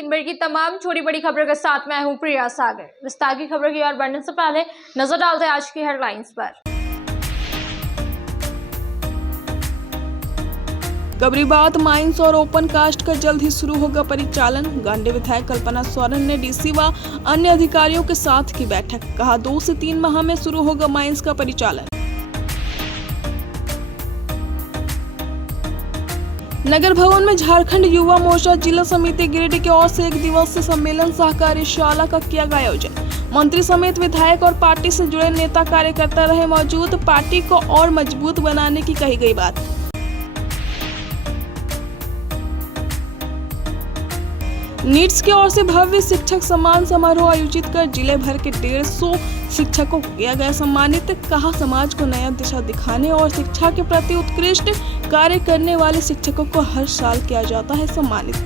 दिन भर की तमाम छोटी बड़ी खबरों के साथ मैं हूं प्रिया सागर। विस्तार की खबर की ओर बढ़ने से पहले नजर डालते हैं आज की हेडलाइंस पर। गबरीबाद माइंस और ओपन कास्ट का जल्द ही शुरू होगा परिचालन। गांडी विधायक कल्पना सोरेन ने डीसी व अन्य अधिकारियों के साथ की बैठक, कहा 2 से 3 माह में शुरू होगा माइंस का परिचालन। नगर भवन में झारखंड युवा मोर्चा जिला समिति गिरिडीह की ओर से 1 दिवसीय सम्मेलन सह कार्यशाला का किया गया आयोजन। मंत्री समेत विधायक और पार्टी से जुड़े नेता कार्यकर्ता रहे मौजूद। पार्टी को और मजबूत बनाने की कही गई बात। नीट्स की ओर से भव्य शिक्षक सम्मान समारोह आयोजित कर जिले भर के 150 शिक्षकों को किया गया सम्मानित। कहा समाज को नया दिशा दिखाने और शिक्षा के प्रति उत्कृष्ट कार्य करने वाले शिक्षकों को हर साल किया जाता है सम्मानित।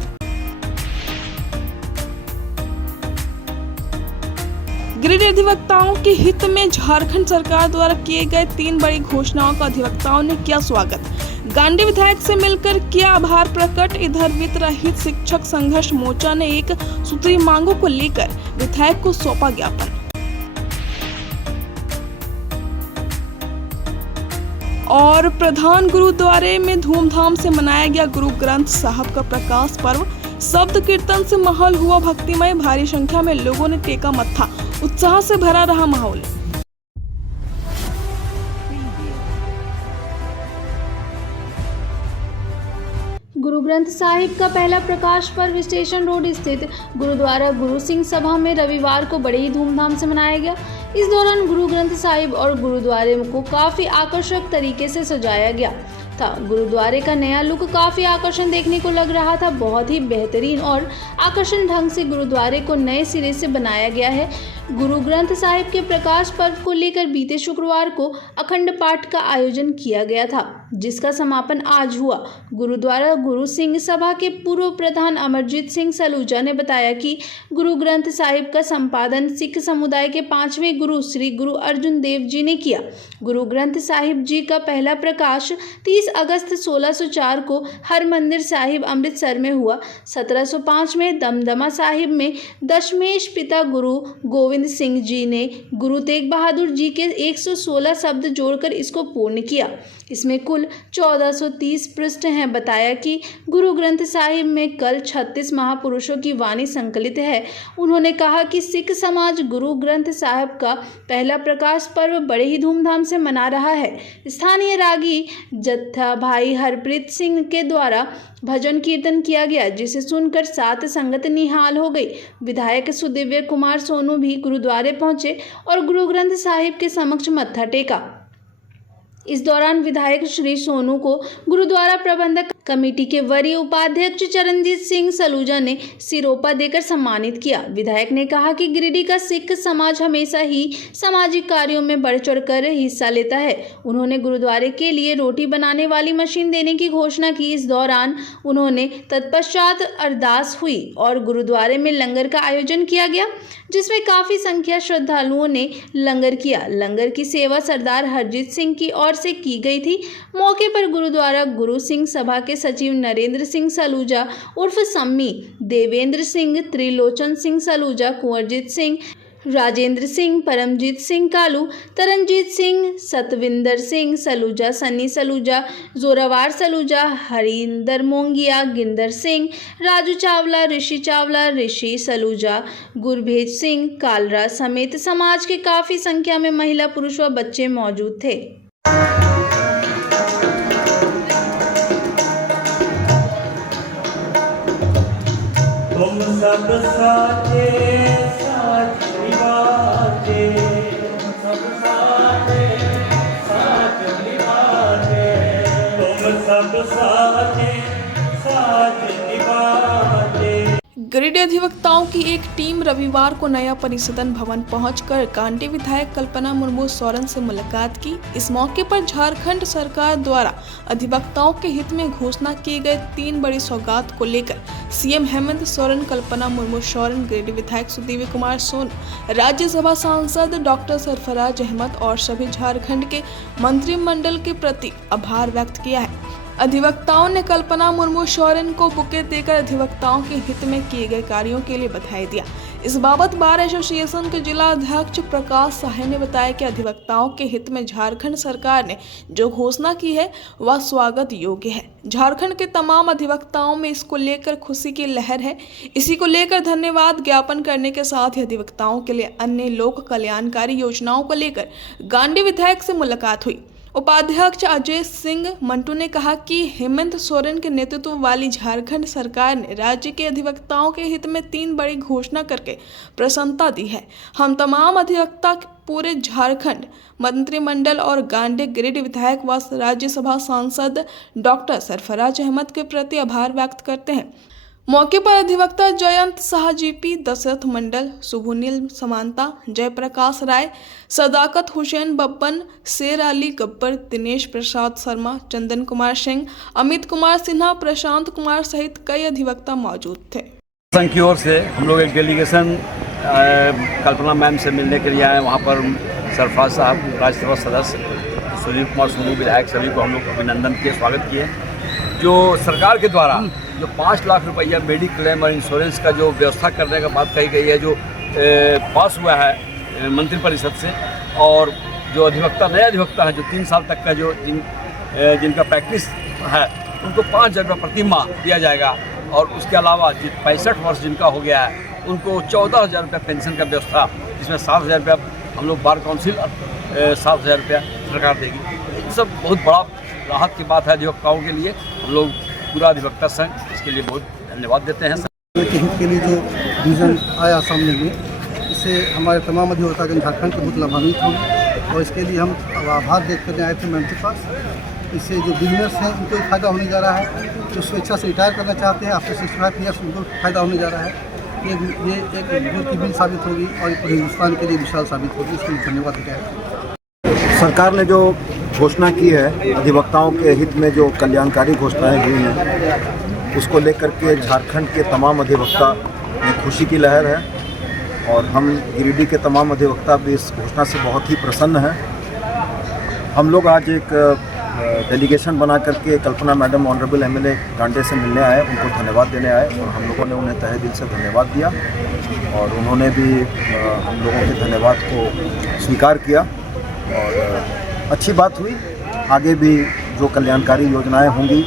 गिरिडीह अधिवक्ताओं के हित में झारखंड सरकार द्वारा किए गए 3 बड़ी घोषणाओं का अधिवक्ताओं ने किया स्वागत। गांडी विधायक से मिलकर किया आभार प्रकट। इधर वित्त रहित शिक्षक संघर्ष मोर्चा ने 1 सूत्री मांगों को लेकर विधायक को सौंपा ज्ञापन। और प्रधान गुरुद्वारे में धूमधाम से मनाया गया गुरु ग्रंथ साहब का प्रकाश पर्व। शब्द कीर्तन से माहौल हुआ भक्तिमय। भारी संख्या में लोगों ने टेका मत्था। उत्साह से भरा रहा माहौल। गुरु ग्रंथ साहिब का पहला प्रकाश पर्व स्टेशन रोड स्थित गुरुद्वारा गुरु सिंह सभा में रविवार को बड़े ही धूमधाम से मनाया गया। इस दौरान गुरु ग्रंथ साहिब और गुरुद्वारे को काफी आकर्षक तरीके से सजाया गया था। गुरुद्वारे का नया लुक काफी आकर्षण देखने को लग रहा था। बहुत ही बेहतरीन और आकर्षण ढंग से गुरुद्वारे को नए सिरे से बनाया गया है। गुरु ग्रंथ साहिब के प्रकाश पर्व को लेकर बीते शुक्रवार को अखंड पाठ का आयोजन किया गया था, जिसका समापन आज हुआ। गुरुद्वारा गुरु सिंह सभा के पूर्व प्रधान अमरजीत सिंह सलूजा ने बताया कि गुरु ग्रंथ साहिब का संपादन सिख समुदाय के 5वें गुरु श्री गुरु अर्जुन देव जी ने किया। गुरु ग्रंथ साहिब जी का पहला प्रकाश 30 अगस्त 1604 को हरमंदिर साहिब अमृतसर में हुआ। 1705 में दमदमा साहिब में दशमेश पिता गुरु गोविंद सिंह जी ने गुरु तेग बहादुर जी के 116 शब्द जोड़कर इसको पूर्ण किया। इसमें कुल 1430 पृष्ठ हैं। बताया कि गुरु ग्रंथ साहिब में कल 36 महापुरुषों की वाणी संकलित है। उन्होंने कहा कि सिख समाज गुरु ग्रंथ साहिब का पहला प्रकाश पर्व बड़े ही धूमधाम से मना रहा है। स्थानीय रागी जत्था भाई हरप्रीत सिंह के द्वारा भजन कीर्तन किया गया, जिसे सुनकर सात संगत निहाल हो गई। विधायक सुदिव्य कुमार सोनू भी गुरुद्वारे पहुंचे और गुरु ग्रंथ साहिब के समक्ष मत्था टेका। इस दौरान विधायक श्री सोनू को गुरुद्वारा प्रबंधक कमेटी के वरीय उपाध्यक्ष चरणजीत सिंह सलूजा ने सिरोपा देकर सम्मानित किया। विधायक ने कहा कि गिरिडीह का सिख समाज हमेशा ही सामाजिक कार्यों में बढ़ चढ़कर हिस्सा लेता है। उन्होंने गुरुद्वारे के लिए रोटी बनाने वाली मशीन देने की घोषणा की। इस दौरान उन्होंने तत्पश्चात अरदास हुई और गुरुद्वारे में लंगर का आयोजन किया गया, जिसमें काफी संख्या श्रद्धालुओं ने लंगर किया। लंगर की सेवा सरदार हरजीत सिंह की ओर से की गई थी। मौके पर गुरुद्वारा गुरु सिंह सभा के सचिव नरेंद्र सिंह सलूजा उर्फ सम्मी, देवेंद्र सिंह, त्रिलोचन सिंह सलूजा, कुंवरजीत सिंह, राजेंद्र सिंह, परमजीत सिंह कालू, तरनजीत सिंह, सतविंदर सिंह सलूजा, सन्नी सलूजा, जोरावर सलूजा, हरिंदर मोंगिया, गिंदर सिंह, राजू चावला, ऋषि सलूजा, गुरभेज सिंह, कालरा समेत समाज के काफी संख्या में महिला, पुरुष व बच्चे मौजूद थे। तुम सब साथे साथ निभाते, सब साथे साथ निभाते, तुम सब साथे साथ निभाते। गिरिडीह अधिवक्ताओं की एक टीम रविवार को नया परिसदन भवन पहुंचकर गांडी विधायक कल्पना मुर्मू सोरेन से मुलाकात की। इस मौके पर झारखंड सरकार द्वारा अधिवक्ताओं के हित में घोषणा किए गए 3 बड़ी सौगात को लेकर सीएम हेमंत सोरेन, कल्पना मुर्मू सोरेन, गिरिडीह विधायक सुदिव्य कुमार सोनू, राज्यसभा सांसद डॉक्टर सरफराज अहमद और सभी झारखंड के मंत्रिमंडल के प्रति आभार व्यक्त किया है। अधिवक्ताओं ने कल्पना मुर्मू सोरेन को बुके देकर अधिवक्ताओं के हित में किए गए कार्यों के लिए बधाई दिया। इस बाबत बार एसोसिएशन के जिला अध्यक्ष प्रकाश साहे ने बताया कि अधिवक्ताओं के हित में झारखंड सरकार ने जो घोषणा की है वह स्वागत योग्य है। झारखंड के तमाम अधिवक्ताओं में इसको लेकर खुशी की लहर है। इसी को लेकर धन्यवाद ज्ञापन करने के साथ ही अधिवक्ताओं के लिए अन्य लोक कल्याणकारी योजनाओं को लेकर गांडी विधायक से मुलाकात हुई। उपाध्यक्ष अजय सिंह मंटू ने कहा कि हेमंत सोरेन के नेतृत्व वाली झारखंड सरकार ने राज्य के अधिवक्ताओं के हित में 3 बड़ी घोषणा करके प्रसन्नता दी है। हम तमाम अधिवक्ता पूरे झारखंड मंत्रिमंडल और गांडी गिरिडीह विधायक व राज्यसभा सांसद डॉक्टर सरफराज अहमद के प्रति आभार व्यक्त करते हैं। मौके पर अधिवक्ता जयंत शाह, जीपी दशरथ मंडल, शुभनील समांता, जयप्रकाश राय, सदाकत हुसैन बब्बन, शेर अली गब्बर, दिनेश प्रसाद शर्मा, चंदन कुमार सिंह, अमित कुमार सिन्हा, प्रशांत कुमार सहित कई अधिवक्ता मौजूद थे। संघ की ओर से हम लोग एक डेलीगेशन कल्पना मैम से मिलने के लिए आए। वहाँ पर सरफराज साहब, राज्यसभा सदस्य, सुनील कुमार सोनू विधायक, सभी को हम लोग अभिनंदन किए, स्वागत किए। जो सरकार के द्वारा जो 5 लाख रुपया मेडिक्लेम और इंश्योरेंस का जो व्यवस्था करने का बात कही गई है, जो पास हुआ है मंत्रिपरिषद से, और जो अधिवक्ता नए अधिवक्ता हैं जो 3 साल तक का जो जिनका प्रैक्टिस है उनको 5,000 रुपये प्रति माह दिया जाएगा। और उसके अलावा 65 वर्ष जिनका हो गया है उनको 14,000 रुपये पेंशन का व्यवस्था, जिसमें 7,000 रुपया हम लोग बार काउंसिल 7,000 रुपया सरकार देगी। ये सब बहुत बड़ा राहत की बात है अधिवक्ताओं के लिए। हम लोग पूरा अधिवक्ता संघ इसके लिए बहुत धन्यवाद देते हैं। के हित के लिए जो विजन आया सामने में, इससे हमारे तमाम अधिवक्ता झारखंड को बहुत लाभान्वित हुए और इसके लिए हम आभार व्यक्त करने आए थे मैम के पास। इससे जो बिजनेस हैं उनको भी फायदा होने जा रहा है, जो स्वेच्छा से रिटायर करना चाहते हैं आफ्टर 65 ईयर्स उनको फायदा होने जा रहा है। ये एक गुड की बिल साबित होगी और पूरे हिंदुस्तान के लिए विशाल साबित होगी। इसके लिए धन्यवाद दिया है। सरकार ने जो घोषणा की है, अधिवक्ताओं के हित में जो कल्याणकारी घोषणाएं हुई हैं, उसको लेकर के झारखंड के तमाम अधिवक्ता में खुशी की लहर है और हम गिरिडीह के तमाम अधिवक्ता भी इस घोषणा से बहुत ही प्रसन्न हैं। हम लोग आज एक डेलीगेशन बना करके कल्पना मैडम ऑनरेबल एमएलए गांडी से मिलने आए, उनको धन्यवाद देने आए और हम लोगों ने उन्हें तहे दिल से धन्यवाद दिया और उन्होंने भी हम लोगों के धन्यवाद को स्वीकार किया और अच्छी बात हुई। आगे भी जो कल्याणकारी योजनाएं होंगी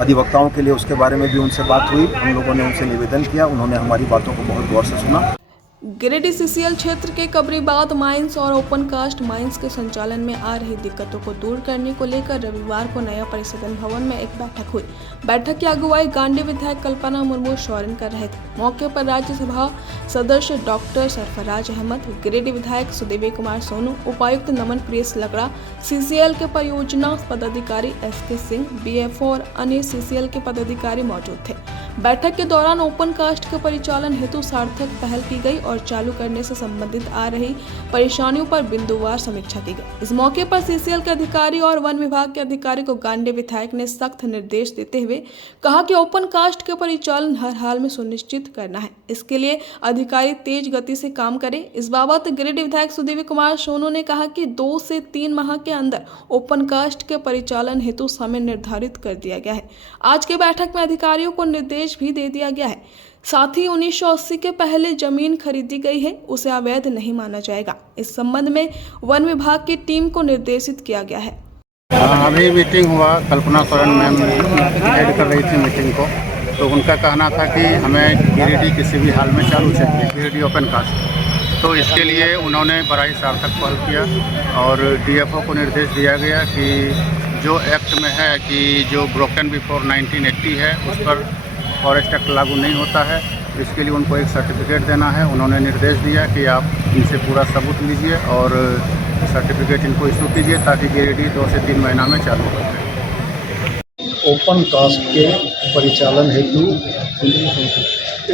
अधिवक्ताओं के लिए, उसके बारे में भी उनसे बात हुई। हम लोगों ने उनसे निवेदन किया, उन्होंने हमारी बातों को बहुत गौर से सुना। गिरिडीह सीसीएल क्षेत्र के कबरीबाद माइंस और ओपन कास्ट माइंस के संचालन में आ रही दिक्कतों को दूर करने को लेकर रविवार को नया परिसदन भवन में एक बैठक हुई। बैठक की अगुवाई गांडी विधायक कल्पना मुर्मू सोरेन कर रहे थे। मौके पर राज्यसभा सदस्य डॉक्टर सरफराज अहमद, गिरिडीह विधायक सुदेवी कुमार सोनू, उपायुक्त नमन प्रियस लगड़ा, सीसीएल के परियोजना पदाधिकारी एसके सिंह, बीएफओ और अन्य सीसीएल के पदाधिकारी मौजूद थे। बैठक के दौरान ओपन कास्ट के परिचालन हेतु सार्थक पहल की गई और चालू करने से संबंधित आ रही परेशानियों पर बिंदुवार समीक्षा की गई। इस मौके पर सीसीएल के अधिकारी और वन विभाग के अधिकारी को गांडी विधायक ने सख्त निर्देश देते हुए कहा कि ओपन कास्ट के परिचालन हर हाल में सुनिश्चित करना है। इसके लिए अधिकारी तेज गति से काम करें। इस बाबत गिरिडीह विधायक सुदेवी कुमार सोनू ने कहा कि 2 से 3 माह के अंदर ओपन कास्ट के परिचालन हेतु समय निर्धारित कर दिया गया है। आज के बैठक में अधिकारियों को निर्देश भी दे दिया गया है। साथ ही 1980 के पहले जमीन खरीदी गई है, उसे अवैध नहीं माना जाएगा। इस संबंध में वन विभाग की टीम को निर्देशित किया गया है। अभी मीटिंग हुआ, कल्पना सोरेन मैम हेड कर रही थी मीटिंग को, तो उनका कहना था कि हमें गिरिडीह किसी भी हाल में चालू चाहिए, गिरिडीह ओपन कास्ट। तो इसके लिए उन्होंने बड़ा ही सार्थक पहल किया और डीएफओ को निर्देश दिया गया कि जो एक्ट में है कि जो ब्रोकन बिफोर 1980 है उस पर फॉरेस्ट एक्ट लागू नहीं होता है, इसके लिए उनको एक सर्टिफिकेट देना है। उन्होंने निर्देश दिया कि आप इनसे पूरा सबूत लीजिए और सर्टिफिकेट इनको इशू कीजिए ताकि गिरिडीह 2 से 3 महीना में चालू हो जाए। ओपन कास्ट के परिचालन हेतु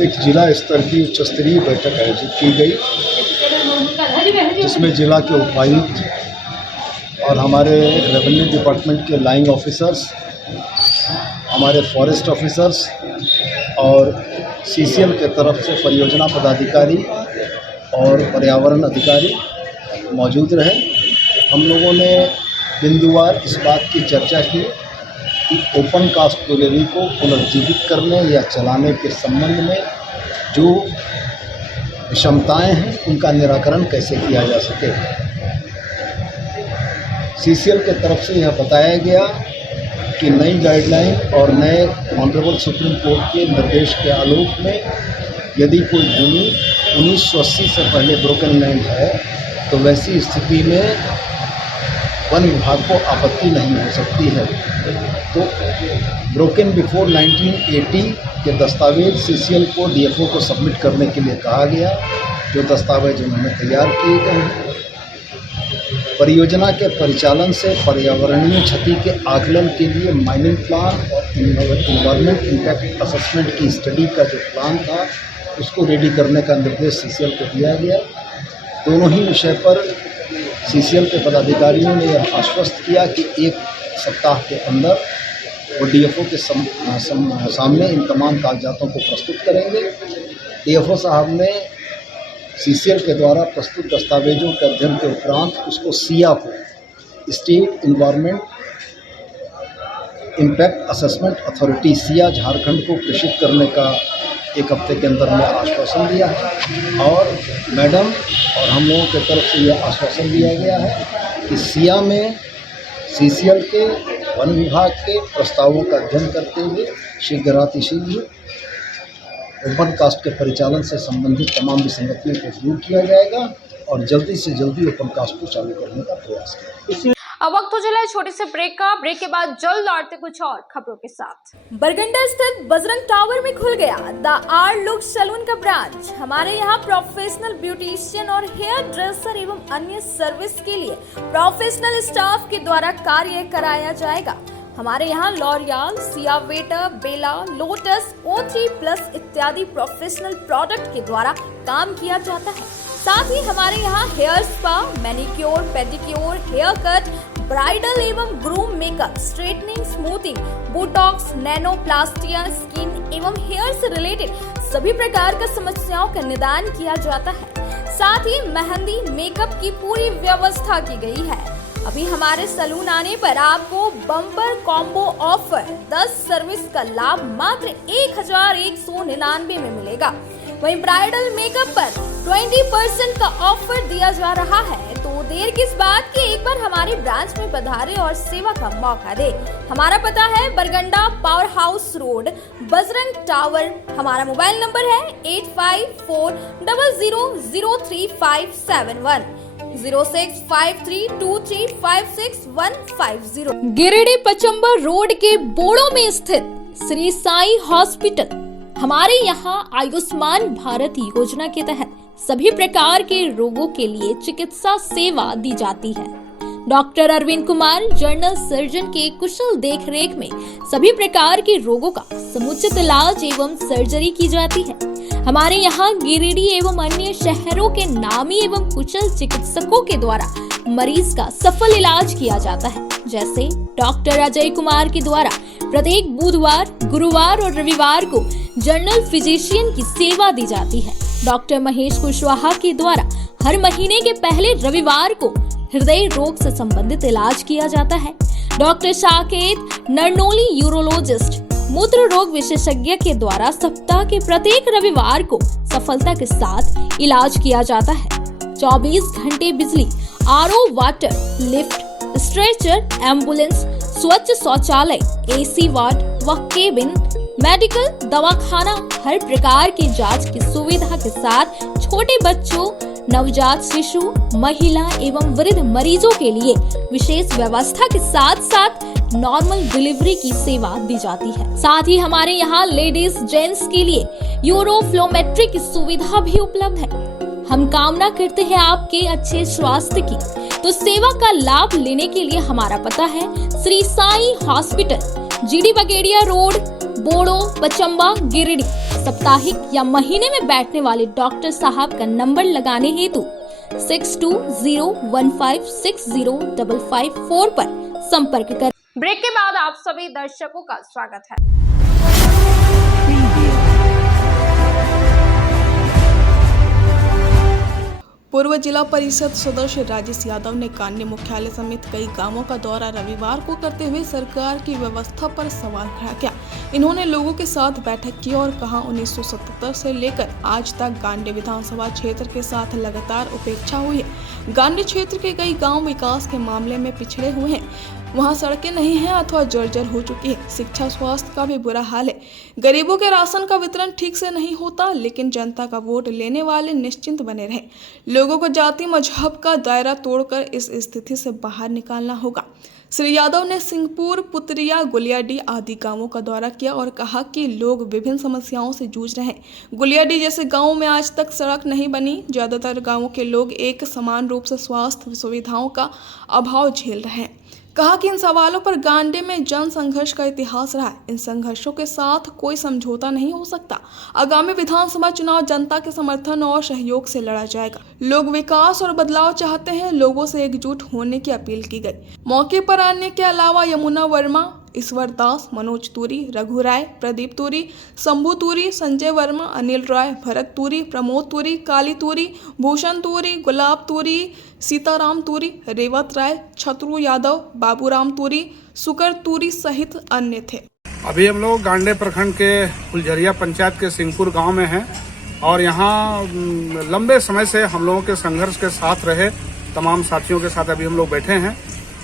एक जिला स्तर की उच्च स्तरीय बैठक आयोजित की गई, जिसमें जिला के उपायुक्त और हमारे रेवेन्यू डिपार्टमेंट के लाइंग ऑफिसर्स, हमारे फॉरेस्ट ऑफिसर्स और सीसीएल के तरफ से परियोजना पदाधिकारी और पर्यावरण अधिकारी मौजूद रहे। हम लोगों ने बिंदुवार इस बात की चर्चा की कि ओपन कास्ट लाइब्रेरी को पुनर्जीवित करने या चलाने के संबंध में जो विषमताएं हैं उनका निराकरण कैसे किया जा सके। सीसीएल के तरफ से यह बताया गया कि नई गाइडलाइन और नए ऑनरेबल सुप्रीम कोर्ट के निर्देश के आलोक में यदि कोई भूमि 1980 से पहले ब्रोकन लैंड है तो वैसी स्थिति में वन विभाग को आपत्ति नहीं हो सकती है। तो ब्रोकन बिफोर 1980 के दस्तावेज सीसीएल को डीएफओ को सबमिट करने के लिए कहा गया, जो दस्तावेज उन्होंने तैयार किए गए हैं। परियोजना के परिचालन से पर्यावरणीय क्षति के आकलन के लिए माइनिंग प्लान और इन्वायरमेंट इम्पैक्ट असेसमेंट की स्टडी का जो प्लान था उसको रेडी करने का निर्देश सीसीएल को दिया गया। दोनों ही विषय पर सीसीएल के पदाधिकारियों ने यह आश्वस्त किया कि 1 सप्ताह के अंदर वो डीएफओ के सामने इन तमाम कागजातों को प्रस्तुत करेंगे। डीएफओ साहब ने सीसीएल के द्वारा प्रस्तुत दस्तावेजों के अध्ययन के उपरांत उसको सिया को state environment impact assessment authority Siya Jharkhand को प्रेषित करने का 1 हफ्ते के अंदर में आश्वासन दिया है। और मैडम और हम लोगों की तरफ से यह आश्वासन दिया गया है कि सिया में सीसीएल के वन विभाग के प्रस्तावों का अध्ययन करते हुए शीघ्रातिशीघ्र ओपन कास्ट के परिचालन से संबंधित तमाम विसंगतियों को दूर किया जाएगा और जल्दी से जल्दी ओपन कास्ट को चालू करने का प्रयास किया। अब वक्त हो चला है छोटे से ब्रेक का। ब्रेक के बाद जल्द लौटते कुछ और खबरों के साथ। बरगंडा स्थित बजरंग टावर में खुल गया द आर लुक सैलून का ब्रांच। हमारे यहाँ प्रोफेशनल ब्यूटिशियन और हेयर ड्रेसर एवं अन्य सर्विस के लिए प्रोफेशनल स्टाफ के द्वारा कार्य कराया जाएगा। हमारे यहाँ लॉरियल, सियावेटर, बेला, लोटस, O3+ इत्यादि प्रोफेशनल प्रोडक्ट के द्वारा काम किया जाता है। साथ ही हमारे यहाँ hair spa, manicure, pedicure, hair cut, bridal एवं groom makeup, straightening, smoothing, botox, nanoplastia, skin एवं हेयर से रिलेटेड सभी प्रकार का समस्याओं का निदान किया जाता है। साथ ही मेहंदी, मेकअप की पूरी व्यवस्था की गई है। अभी हमारे सलून आने पर आपको बम्पर कॉम्बो ऑफर 10 सर्विस का लाभ मात्र 1199 में मिलेगा। वहीं ब्राइडल मेकअप पर 20% का ऑफर दिया जा रहा है। तो देर किस बात की, एक बार हमारे ब्रांच में पधारे और सेवा का मौका दे। हमारा पता है Barganda power house road, Bajrang tower. हमारा मोबाइल नंबर है 8540003571 065323565150। गिरिडीह पचम्बा रोड के बोड़ो में स्थित श्री साई हॉस्पिटल। हमारे यहाँ आयुष्मान भारत योजना के तहत सभी प्रकार के रोगों के लिए चिकित्सा सेवा दी जाती है। Doctor Arvind Kumar general surgeon के कुशल देखरेख में सभी प्रकार के रोगों का समुचित इलाज एवं सर्जरी की जाती है। हमारे यहाँ गिरिडीह एवं अन्य शहरों के नामी एवं कुशल चिकित्सकों के द्वारा मरीज का सफल इलाज किया जाता है। जैसे डॉक्टर अजय कुमार के द्वारा प्रत्येक बुधवार, गुरुवार और रविवार को जनरल फिजिशियन की सेवा दी जाती है। डॉक्टर महेश कुशवाहा के द्वारा हर महीने के पहले रविवार को हृदय रोग से संबंधित इलाज किया जाता है। डॉक्टर साकेत नरनोली यूरोलॉजिस्ट मूत्र रोग विशेषज्ञ के द्वारा सप्ताह के प्रत्येक रविवार को सफलता के साथ इलाज किया जाता है। 24 घंटे बिजली, RO water, lift, stretcher, ambulance, स्वच्छ शौचालय, एसी वार्ड व केबिन, मेडिकल, दवाखाना, हर प्रकार की जांच की सुविधा के साथ छोटे बच्चों, नवजात शिशु, महिला एवं वृद्ध मरीजों के लिए विशेष व्यवस्था के साथ साथ नॉर्मल डिलीवरी की सेवा दी जाती है। साथ ही हमारे यहाँ लेडीज जेंट्स के लिए यूरोफ्लोमेट्री की सुविधा भी उपलब्ध है। हम कामना करते हैं आपके अच्छे स्वास्थ्य की। तो सेवा का लाभ लेने के लिए हमारा पता है श्री साई हॉस्पिटल, जीडी बगेड़िया रोड, बोड़ो, पचम्बा, गिरिडीह। साप्ताहिक या महीने में बैठने वाले डॉक्टर साहब का नंबर लगाने हेतु 6201560554 पर संपर्क कर। ब्रेक के बाद आप सभी दर्शकों का स्वागत है। पूर्व जिला परिषद सदस्य राजेश यादव ने कांडी मुख्यालय समेत कई गांवों का दौरा रविवार को करते हुए सरकार की व्यवस्था पर सवाल खड़ा किया। इन्होंने लोगों के साथ बैठक की और कहा 1977 से लेकर आज तक गांडी विधानसभा क्षेत्र के साथ लगातार उपेक्षा हुई है। गांडी क्षेत्र के कई गांव विकास के मामले में पिछड़े हुए हैं, वहाँ सड़कें नहीं हैं अथवा जर्जर हो चुकी है। शिक्षा स्वास्थ्य का भी बुरा हाल है। गरीबों के राशन का वितरण ठीक से नहीं होता, लेकिन जनता का वोट लेने वाले निश्चिंत बने रहे। लोगों को जाति मजहब का दायरा तोड़कर इस स्थिति से बाहर निकालना होगा। श्री यादव ने सिंहपुर, पुतरिया, गुलियाडी आदि गांवों का दौरा किया और कहा कि लोग विभिन्न समस्याओं से जूझ रहे हैं। गुलियाडी जैसे गांवों में आज तक सड़क नहीं बनी। ज्यादातर गांवों के लोग एक समान रूप से स्वास्थ्य सुविधाओं का अभाव झेल रहे हैं। कहा कि इन सवालों पर गांडी में जन संघर्ष का इतिहास रहा है। इन संघर्षों के साथ कोई समझौता नहीं हो सकता। आगामी विधानसभा चुनाव जनता के समर्थन और सहयोग से लड़ा जाएगा। लोग विकास और बदलाव चाहते हैं। लोगों से एकजुट होने की अपील की गई। मौके पर आने के अलावा यमुना वर्मा, ईश्वर दास, मनोज तूरी, रघु राय, प्रदीप तूरी, शंभू तूरी, संजय वर्मा, अनिल राय, भरत तूरी, प्रमोद तूरी, काली तूरी, भूषण तूरी, गुलाब तूरी, सीताराम तूरी, रेवत राय, छत्रु यादव, बाबूराम तूरी, सुकर तूरी सहित अन्य थे। अभी हम लोग गांडी प्रखंड के फुलझरिया पंचायत के सिंहपुर गांव में हैं और यहाँ लंबे समय से हम लोगों के संघर्ष के साथ रहे तमाम साथियों के साथ अभी हम लोग बैठे हैं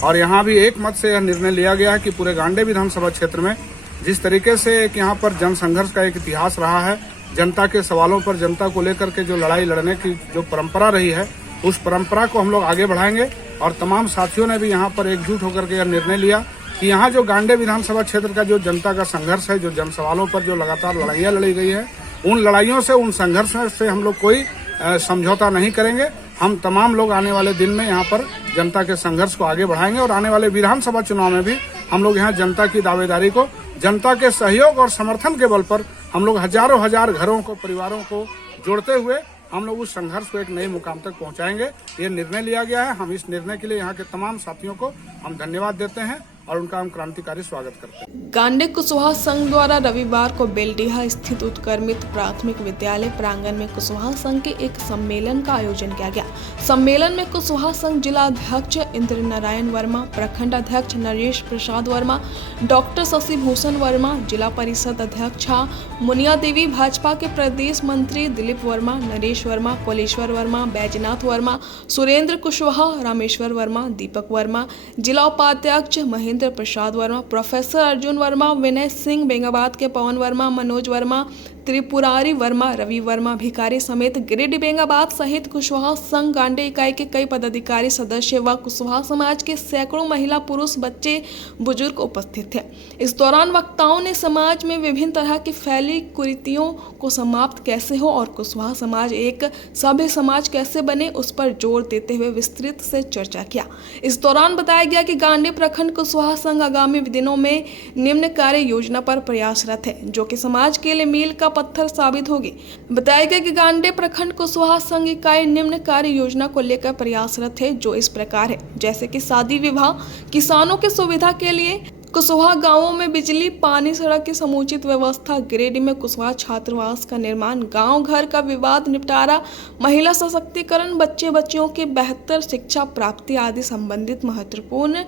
और यहाँ भी एक मत से यह निर्णय लिया गया है कि पूरे गांडी विधानसभा क्षेत्र में जिस तरीके से एक यहाँ पर जन संघर्ष का एक इतिहास रहा है, जनता के सवालों पर जनता को लेकर के जो लड़ाई लड़ने की जो परंपरा रही है, उस परंपरा को हम लोग आगे बढ़ाएंगे। और तमाम साथियों ने भी यहाँ पर एकजुट होकर के यह निर्णय लिया कि यहाँ जो गांडी विधानसभा क्षेत्र का जो जनता का संघर्ष है, जो जन सवालों पर जो लगातार लड़ाइयाँ लड़ी गई है, उन लड़ाइयों से, उन संघर्ष से हम लोग कोई समझौता नहीं करेंगे। हम तमाम लोग आने वाले दिन में यहाँ पर जनता के संघर्ष को आगे बढ़ाएंगे और आने वाले विधानसभा चुनाव में भी हम लोग यहाँ जनता की दावेदारी को, जनता के सहयोग और समर्थन के बल पर हम लोग हजारों हजार घरों को, परिवारों को जोड़ते हुए हम लोग उस संघर्ष को एक नए मुकाम तक पहुंचाएंगे। ये निर्णय लिया गया है। हम इस निर्णय के लिए यहाँ के तमाम साथियों को हम धन्यवाद देते हैं और उनका हम क्रांतिकारी स्वागत करते हैं। गांडी कुशवाहा संघ द्वारा रविवार को बेलडीहा स्थित उत्क्रमित प्राथमिक विद्यालय प्रांगण में कुशवाहा संघ के एक सम्मेलन का आयोजन किया गया। सम्मेलन में कुशवाहा संघ जिला अध्यक्ष इंद्र नारायण वर्मा, प्रखंड अध्यक्ष नरेश प्रसाद वर्मा, डॉक्टर शशि भूषण वर्मा, जिला परिषद अध्यक्षा मुनिया देवी, भाजपा के प्रदेश मंत्री दिलीप वर्मा, नरेश वर्मा, कोलेश्वर वर्मा, बैजनाथ वर्मा, सुरेंद्र कुशवाहा, रामेश्वर वर्मा, दीपक वर्मा, जिला उपाध्यक्ष महेंद्र प्रसाद वर्मा, प्रोफेसर अर्जुन वर्मा, विनय सिंह, बेंगाबाद के पवन वर्मा, मनोज वर्मा, त्रिपुरारी वर्मा, रवि वर्मा, भिखारी समेत गिरिडीह बेंगाबाद सहित कुशवाहा संघ गांडी इकाई के कई पदाधिकारी, सदस्य व कुशवाहा समाज के सैकड़ों महिला, पुरुष, बच्चे, बुजुर्ग उपस्थित थे। इस दौरान वक्ताओं ने समाज में विभिन्न तरह की फैली कुरीतियों को समाप्त कैसे हो और कुशवाहा समाज एक सभ्य समाज कैसे बने, उस पर जोर देते हुए विस्तृत से चर्चा किया। इस दौरान बताया गया कि गांडी प्रखंड कुशवाहा संघ आगामी दिनों में निम्न कार्य योजना पर प्रयासरत है, जो कि समाज के लिए मील का पत्थर साबित होगी। बताया गया कि गांडी प्रखंड कुशवाहा संघ इकाई निम्न कार्य योजना को लेकर प्रयासरत है, जो इस प्रकार है, जैसे कि शादी विवाह, किसानों की सुविधा के लिए कुशवाहा गांवों में बिजली, पानी, सड़क की समुचित व्यवस्था, गिरिडीह में कुशवाहा छात्रावास का निर्माण, गांव घर का विवाद निपटारा, महिला सशक्तिकरण, बच्चे बच्चियों की बेहतर शिक्षा प्राप्ति आदि संबंधित महत्वपूर्ण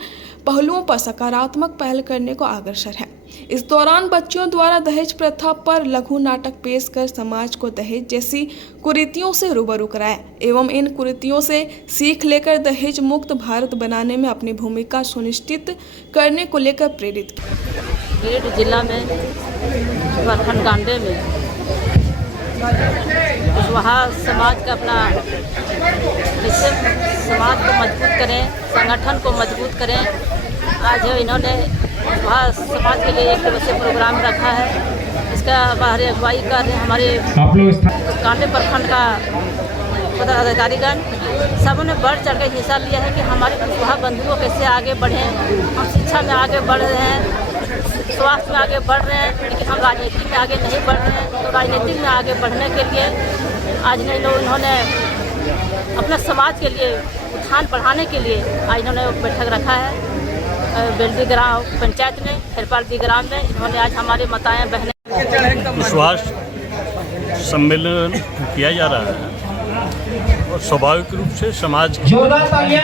पहलुओं पर सकारात्मक पहल करने को अग्रसर है। इस दौरान बच्चियों द्वारा दहेज प्रथा पर लघु नाटक पेश कर समाज को दहेज जैसी कुरीतियों से रूबरू कराया एवं इन कुरीतियों से सीख लेकर दहेज मुक्त भारत बनाने में अपनी भूमिका सुनिश्चित करने को लेकर प्रेरित किया। गिरिडीह जिला में प्रखंड गांडी में कुशवाहा समाज का अपना इससे समाज को मजबूत करें, संगठन को मजबूत करें। आज इन्होंने कुशवाहा समाज के लिए एक दिवसीय प्रोग्राम रखा है। इसका बाहरी अगुवाई कर रहे हमारे गांडी प्रखंड का पदाधिकारीगण, सबों ने बढ़ चढ़ कर हिस्सा लिया है कि हमारे कुशवाहा बंधुओं कैसे आगे बढ़ें। हम शिक्षा में आगे बढ़ रहे हैं, स्वास्थ्य में आगे बढ़ रहे हैं, लेकिन हम राजनीति में आगे नहीं बढ़ रहे हैं। तो राजनीति में आगे बढ़ने के लिए आज इन्होंने अपने समाज के लिए उत्थान बढ़ाने के लिए आज इन्होंने एक बैठक रखा है बेलडीह ग्राम पंचायत में, खैरपालडी ग्राम में। इन्होंने आज हमारे माताएं बहनें कुशवाहा सम्मेलन किया जा रहा है और स्वाभाविक रूप से समाज जोरदार तालियां।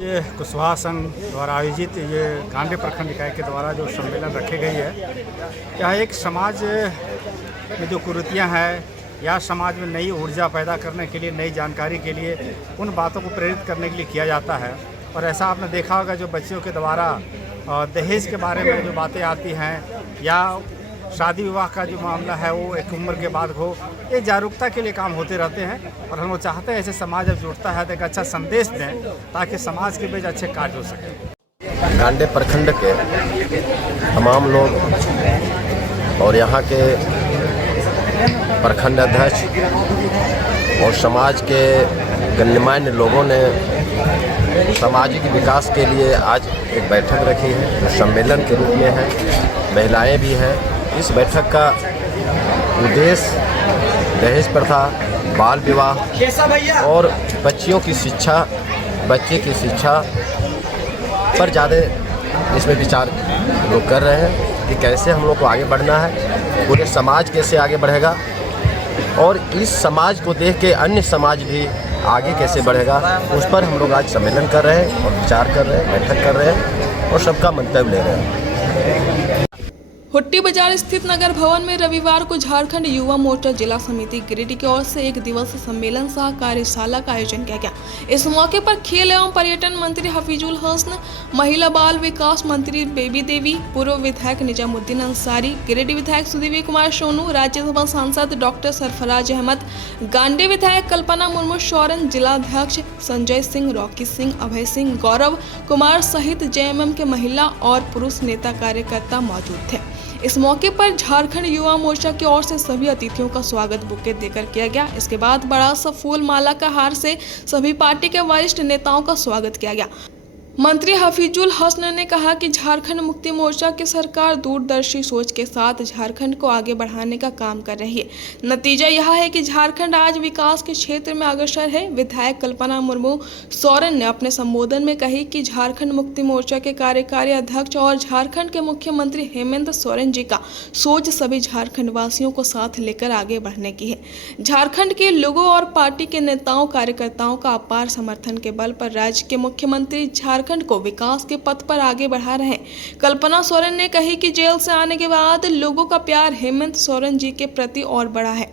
ये कुशवाहा संघ द्वारा आयोजित ये गांडे प्रखंड इकाई के द्वारा जो सम्मेलन रखे गई है, क्या एक समाज में जो कुरीतियाँ हैं या समाज में नई ऊर्जा पैदा करने के लिए, नई जानकारी के लिए, उन बातों को प्रेरित करने के लिए किया जाता है। और ऐसा आपने देखा होगा जो बच्चियों के द्वारा दहेज के बारे में जो बातें आती हैं या शादी विवाह का जो मामला है वो एक उम्र के बाद हो, ये जागरूकता के लिए काम होते रहते हैं। और हम लोग चाहते हैं ऐसे समाज जब जुड़ता है तो एक अच्छा संदेश दें ताकि समाज के बीच अच्छे कार्य हो सके। गांडे प्रखंड के तमाम लोग और यहाँ के प्रखंड अध्यक्ष और समाज के गणमान्य लोगों ने सामाजिक विकास के लिए आज एक बैठक रखी है, सम्मेलन के रूप में है, महिलाएं भी हैं। इस बैठक का उद्देश्य दहेज प्रथा, बाल विवाह और बच्चियों की शिक्षा, बच्चे की शिक्षा पर ज़्यादा इसमें विचार लोग कर रहे हैं कि कैसे हम लोग को आगे बढ़ना है, पूरे समाज कैसे आगे बढ़ेगा और इस समाज को देख के अन्य समाज भी आगे कैसे बढ़ेगा, उस पर हम लोग आज सम्मेलन कर रहे हैं और विचार कर रहे हैं, बैठक कर रहे हैं और सबका मंतव्य ले रहे हैं। हुट्टी बाजार स्थित नगर भवन में रविवार को झारखंड युवा मोर्चा जिला समिति गिरिडीह की ओर से एक दिवसीय सम्मेलन सह कार्यशाला का आयोजन किया गया। इस मौके पर खेल एवं पर्यटन मंत्री हफीजुल हसन, महिला बाल विकास मंत्री बेबी देवी, पूर्व विधायक निजामुद्दीन अंसारी, गिरिडीह विधायक सुदीवी कुमार सोनू, राज्यसभा सांसद डॉक्टर सरफराज अहमद, गांडे विधायक कल्पना मुर्मू सोरेन, जिलाध्यक्ष संजय सिंह, रॉकी सिंह, अभय सिंह, गौरव कुमार सहित जेएमएम के महिला और पुरुष नेता कार्यकर्ता मौजूद थे। इस मौके पर झारखंड युवा मोर्चा की ओर से सभी अतिथियों का स्वागत बुके देकर किया गया। इसके बाद बड़ा सा फूल माला का हार से सभी पार्टी के वरिष्ठ नेताओं का स्वागत किया गया। मंत्री हफीजुल हसन ने कहा कि झारखंड मुक्ति मोर्चा की सरकार दूरदर्शी सोच के साथ झारखंड को आगे बढ़ाने का काम कर रही है। नतीजा यह है कि झारखंड आज विकास के क्षेत्र में अग्रसर है। विधायक कल्पना मुर्मू सोरेन ने अपने संबोधन में कही कि झारखंड मुक्ति मोर्चा के कार्यकारी अध्यक्ष और झारखंड के मुख्यमंत्री हेमंत सोरेन जी का सोच सभी झारखंड वासियों को साथ लेकर आगे बढ़ने की है। झारखंड के लोगों और पार्टी के नेताओं कार्यकर्ताओं का अपार समर्थन के बल पर राज्य के मुख्यमंत्री झारखंड को विकास के पथ पर आगे बढ़ा रहे हैं। कल्पना सोरेन ने कही कि जेल से आने के बाद लोगों का प्यार हेमंत सोरेन जी के प्रति और बढ़ा है।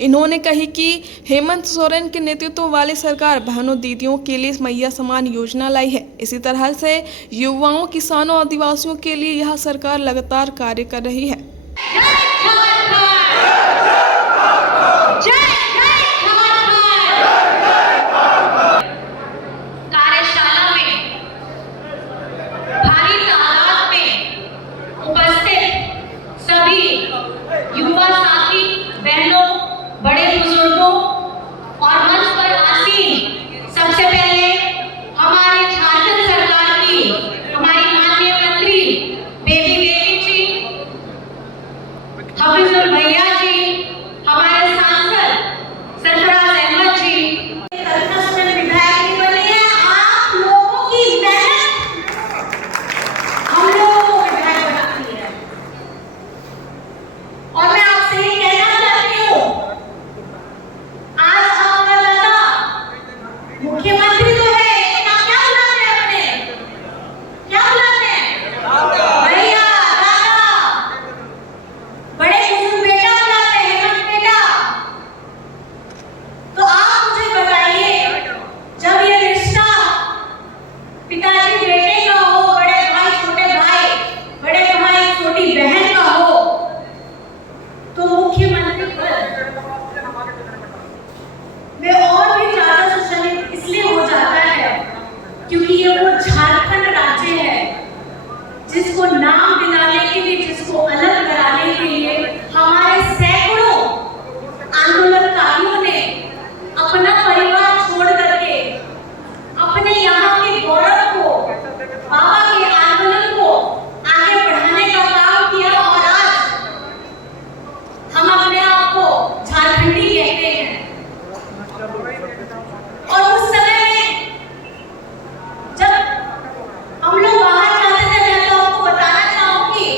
इन्होंने कही कि हेमंत सोरेन के नेतृत्व वाली सरकार बहनों दीदियों के लिए मैया समान योजना लाई है। इसी तरह से युवाओं, किसानों, आदिवासियों के लिए यह सरकार लगातार कार्य कर रही है। युवा साथी, बहनों, बड़े बुजुर्गों और मंच पर आसीन सबसे पहले हमारे झारखंड सरकार की हमारी माननीय मंत्री बेबी देवी जी, हफीजुल भैया जी, हमारे सांसद सरफराज अहमद जी, कल्पना सोरेन विधायक जी बनी है। आप लोगों की मेहनत हम लोगों को विधायक बनाती है। और मैं आपसे ये कहना चाहती हूँ, आज आपका दादा मुख्यमंत्री तो है, लेकिन आप क्या बुलाते हैं अपने? क्या बुलाते हैं? भैया, दादा, बड़े बुजुर्ग बेटा बुलाते हैं, हेमंत बेटा। तो आप मुझे बताइए, जब ये रिश्ता पिताजी बेटे का हो, बड़े भाई छोटे भाई, बड़े भाई छोटी बहन का हो, तो मुख्यमंत्री पद में और भी ज्यादा सुशलित इसलिए हो जाता है क्योंकि ये वो झारखंड राज्य है जिसको नाम दिलाने के लिए, जिसको अलग कराने के लिए हमारे सैकड़ों आंदोलनकारियों ने अपना परिवार छोड़ करके अपने यहाँ के गौरव को, बाबा के आंदोलन को आगे बढ़ाने का काम किया। और आज हम अपने आप को झारखंडी कहते हैं। और उस समय में जब हम लोग बाहर जाते थे, मैं तो आपको बताना चाहूंगी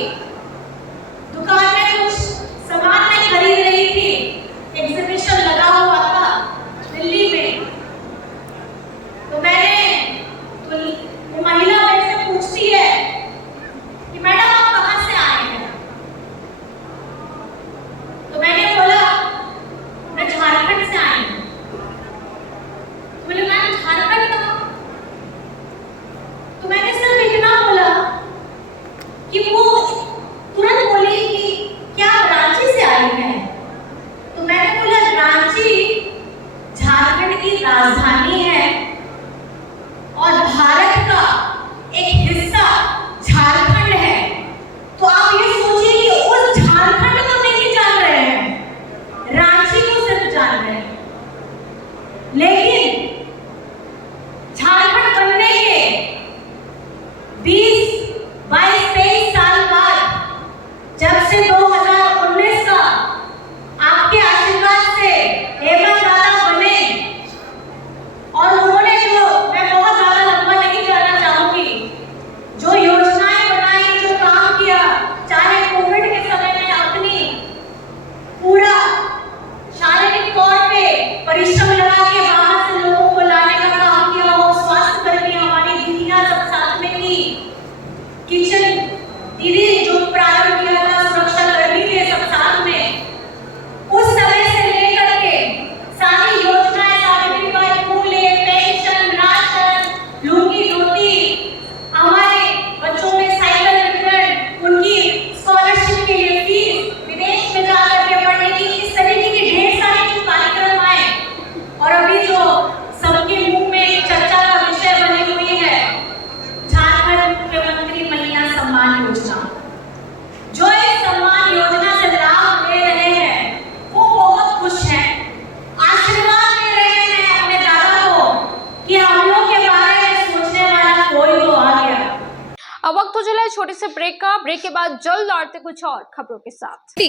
वक्त हो चला है छोटे से ब्रेक का। ब्रेक के बाद जल्द लौटते कुछ और खबरों के साथ।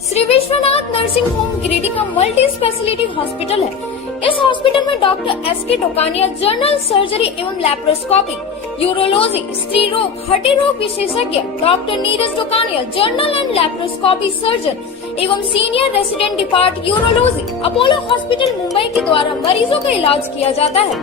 श्री विश्वनाथ नर्सिंग होम गिरिडीह का मल्टी स्पेशलिटी हॉस्पिटल है। इस हॉस्पिटल में doctor S K. Tokania general surgery एवं लैप्रोस्कोपी, यूरोलॉजी, स्त्री रोग, हड्डी रोग विशेषज्ञ, doctor Neeraj Tokania general and laparoscopy surgeon एवं senior resident depart urology, Apollo hospital Mumbai के द्वारा मरीजों का इलाज किया जाता है।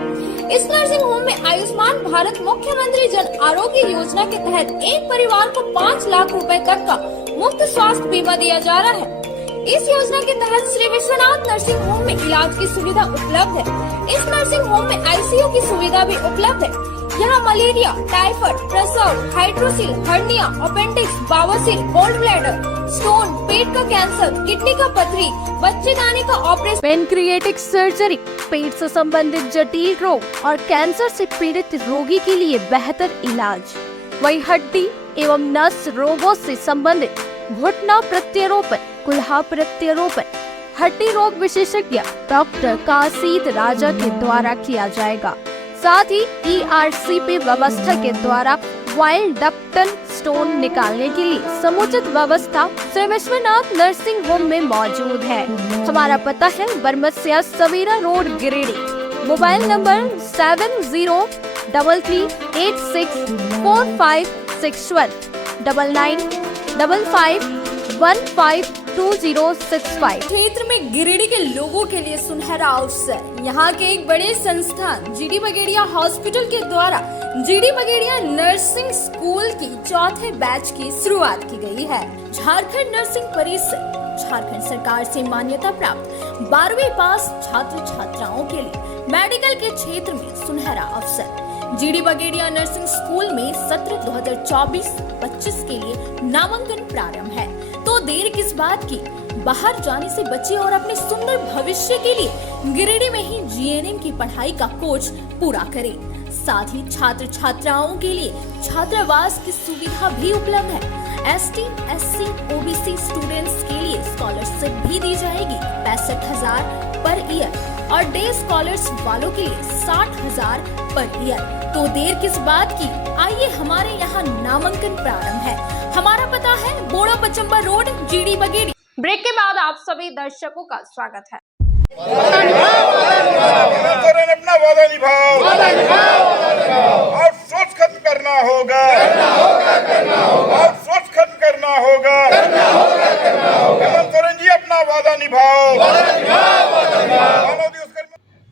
इस नर्सिंग होम में आयुष्मान भारत मुख्यमंत्री जन आरोग्य योजना के तहत एक परिवार को 5 लाख रुपए तक का मुफ्त स्वास्थ्य बीमा दिया जा रहा है। इस योजना के तहत श्री विश्वनाथ नर्सिंग होम में इलाज की सुविधा उपलब्ध है। इस नर्सिंग होम में आईसीयू की सुविधा भी उपलब्ध है। यहाँ मलेरिया, टाइफाइड, प्रसव, हाइड्रोसिल, हर्निया, अपेंडिक्स, बवासीर, गोल्ड ब्लैडर, स्टोन, पेट का कैंसर, किडनी का पथरी, बच्चेदानी का ऑपरेशन, पेनक्रिएटिक सर्जरी, पेट से संबंधित जटिल रोग और कैंसर से पीड़ित रोगी के लिए बेहतर इलाज। वही हड्डी एवं नस रोगों से संबंधित घुटना प्रत्यारोपण, कुल्हा प्रत्यारोपण, हड्डी रोग विशेषज्ञ डॉक्टर काशीद राजा के द्वारा किया जाएगा। साथ ही ERCP व्यवस्था के द्वारा वाइल्ड डक्टल स्टोन निकालने के लिए समुचित व्यवस्था श्री विश्वनाथ नर्सिंग होम में मौजूद है। हमारा पता है Baramsia Savera road Giridih. Mobile number 7088645661 9955152065। क्षेत्र में गिरिडीह के लोगों के लिए सुनहरा अवसर। यहाँ के एक बड़े संस्थान जीडी बगेड़िया हॉस्पिटल के द्वारा जीडी बगेड़िया नर्सिंग स्कूल की 4थे बैच की शुरुआत की गई है। झारखंड नर्सिंग परिषद झारखंड सरकार से मान्यता प्राप्त 12वीं पास छात्र छात्राओं के लिए मेडिकल के क्षेत्र में सुनहरा अवसर। जीडी बगेड़िया नर्सिंग स्कूल में सत्र 2024-25 के लिए नामांकन प्रारंभ है, तो देर किस बात की, बाहर जाने से बचे और अपने सुंदर भविष्य के लिए गिरिडीह में ही जीएनएम की पढ़ाई का कोर्स पूरा करें। साथ ही छात्र छात्राओं के लिए छात्रावास की सुविधा भी उपलब्ध है। ST, SC, OBC स्टूडेंट्स के लिए स्कॉलरशिप भी दी जाएगी 65,000 पर ईयर और डे स्कॉलर्स वालों के लिए 60,000 पर ईयर। तो देर किस बात की, आइए हमारे यहाँ नामांकन प्रारंभ है। हमारा पता है बोड़ा पचम्बा रोड, जीडी बगेड़ी। ब्रेक के बाद आप सभी दर्शकों का स्वागत है। अपना वादा निभाओ और सोच खत्म करना होगा और सोच खत्म करना होगा। हेमंत सोरेन जी अपना वादा निभाओ।